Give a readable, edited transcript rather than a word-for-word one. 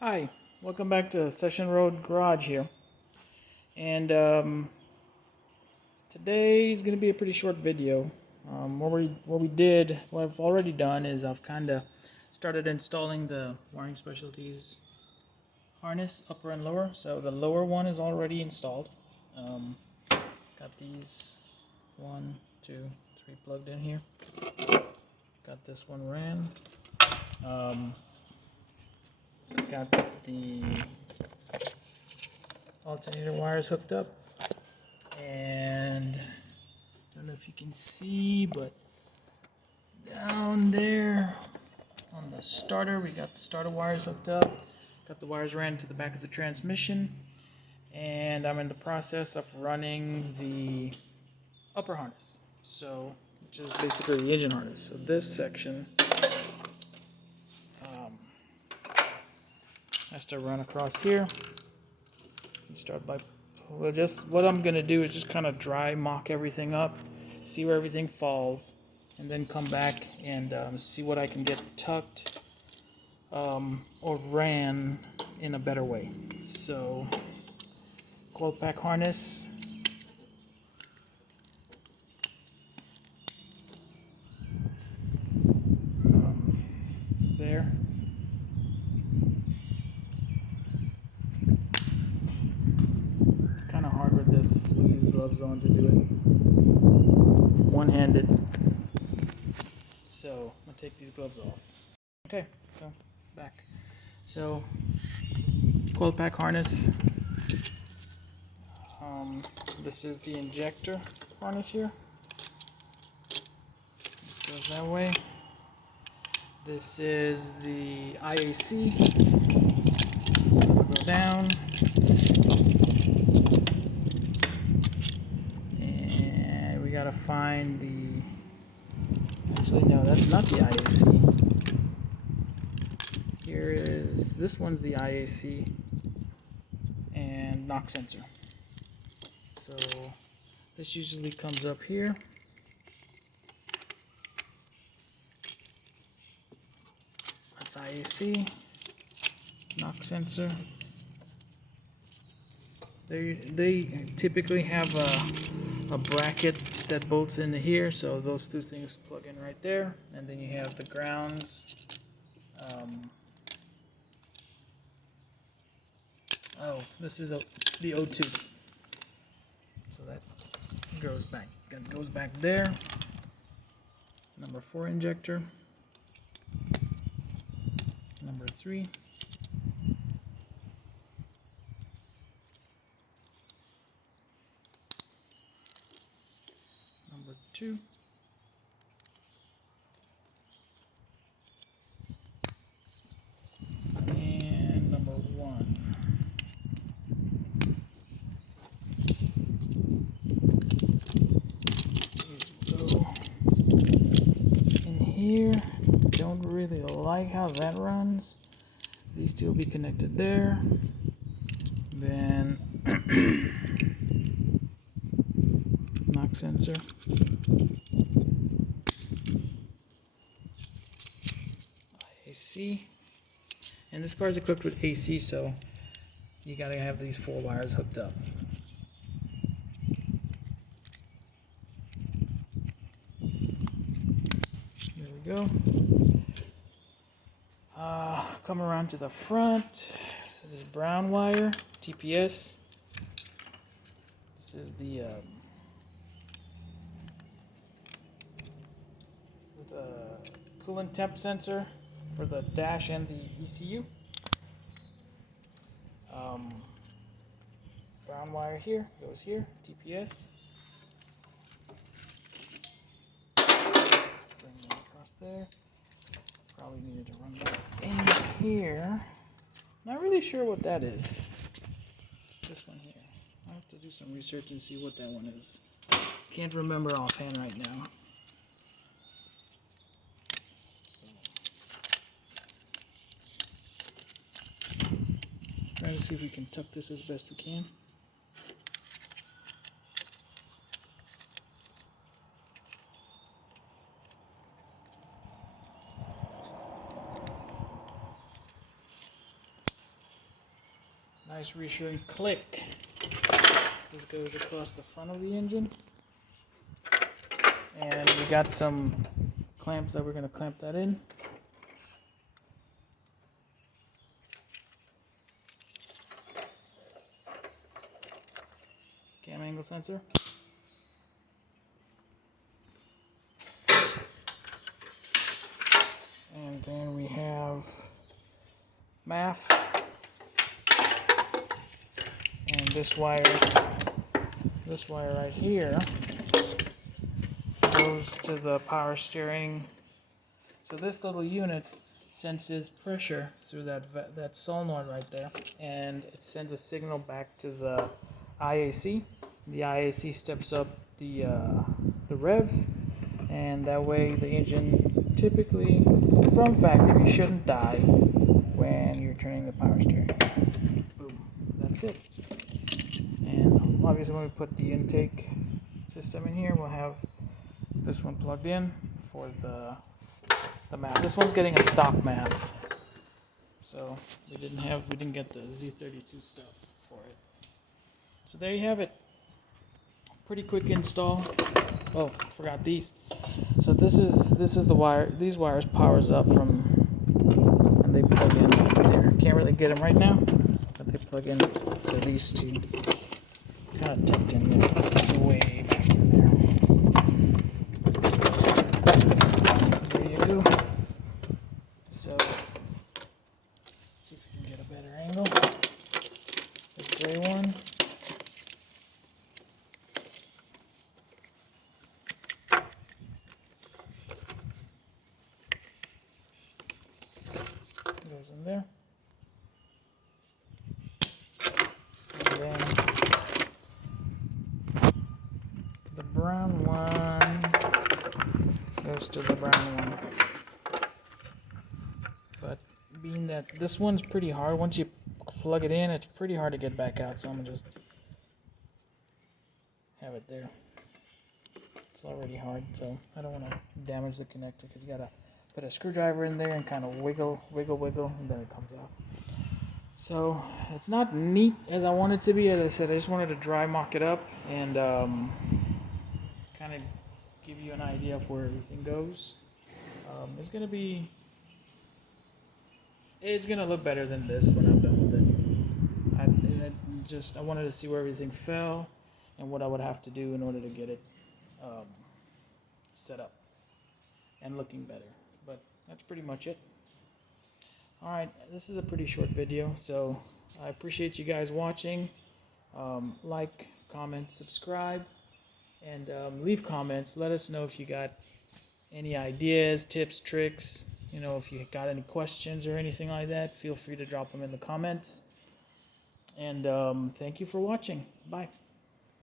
Hi, welcome back to Session Road Garage here. And today's going to be a pretty short video. What I've already done is I've kind of started installing the wiring specialties harness, upper and lower. So the lower one is already installed. Got these 1, 2, 3 plugged in here. Got this one ran. Got the alternator wires hooked up, and I don't know if you can see, but down there on the starter we got the starter wires hooked up, got the wires ran to the back of the transmission, and I'm in the process of running the upper harness, which is basically the engine harness. So this section has to run across here. Start by, just what I'm gonna do is just kind of dry mock everything up, see where everything falls, and then come back and see what I can get tucked or ran in a better way. So, coil pack harness. There. It's kind of hard with these gloves on to do it one-handed. So, I'm gonna take these gloves off. Okay, so back. So, coil pack harness. This is the injector harness here. This goes that way. This is the IAC. Go down. And we gotta find the... Actually, no, that's not the IAC. This one's the IAC and knock sensor. So this usually comes up here. That's IAC, knock sensor. They typically have a bracket that bolts into here, so those two things plug in right there, and then you have the grounds. This is the O2, so that goes back there. Number 4 injector, number 3, number 2, and number 1. Here, don't really like how that runs. These two will be connected there. Then knock sensor. AC. And this car is equipped with AC, so you gotta have these 4 wires hooked up. There we go. Come around to the front. This brown wire, TPS. This is the coolant temp sensor for the dash and the ECU. Brown wire here goes here, TPS. Bring that across there. Probably needed to run that in here. Not really sure what that is. This one here. I'll have to do some research and see what that one is. Can't remember offhand right now. So, try to see if we can tuck this as best we can. Nice reassuring click. This goes across the front of the engine. And we got some clamps that we're going to clamp that in. Cam angle sensor. And then we have MAF. And this wire right here goes to the power steering. So this little unit senses pressure through that solenoid right there, and it sends a signal back to the IAC. The IAC steps up the revs, and that way the engine typically from factory shouldn't die when you're turning the power steering. Boom, that's it. And obviously when we put the intake system in here, we'll have this one plugged in for the MAF. This one's getting a stock MAF, so we didn't get the Z32 stuff for it. So there you have it. Pretty quick install. Oh, forgot these. So this is the wire. These wires powers up from, and they plug in there. Can't really get them right now, but they plug in to these two. Kind of tucked in there, way back in there. There you go. So, let's see if we can get a better angle. This gray one. Goes in there. And then the brown one goes to the brown one. But being that this one's pretty hard, once you plug it in, it's pretty hard to get back out, so I'm gonna just have it there. It's already hard, so I don't want to damage the connector, because you gotta put a screwdriver in there and kind of wiggle, and then it comes out. So it's not neat as I want it to be. As I said, I just wanted to dry mock it up and kind of give you an idea of where everything goes. It's gonna look better than this when I'm done with it. I wanted to see where everything fell and what I would have to do in order to get it set up and looking better. But that's pretty much it. Alright, this is a pretty short video, so I appreciate you guys watching. Like, comment, subscribe, and leave comments. Let us know if you got any ideas, tips, tricks. You know, if you got any questions or anything like that, feel free to drop them in the comments. And thank you for watching. Bye.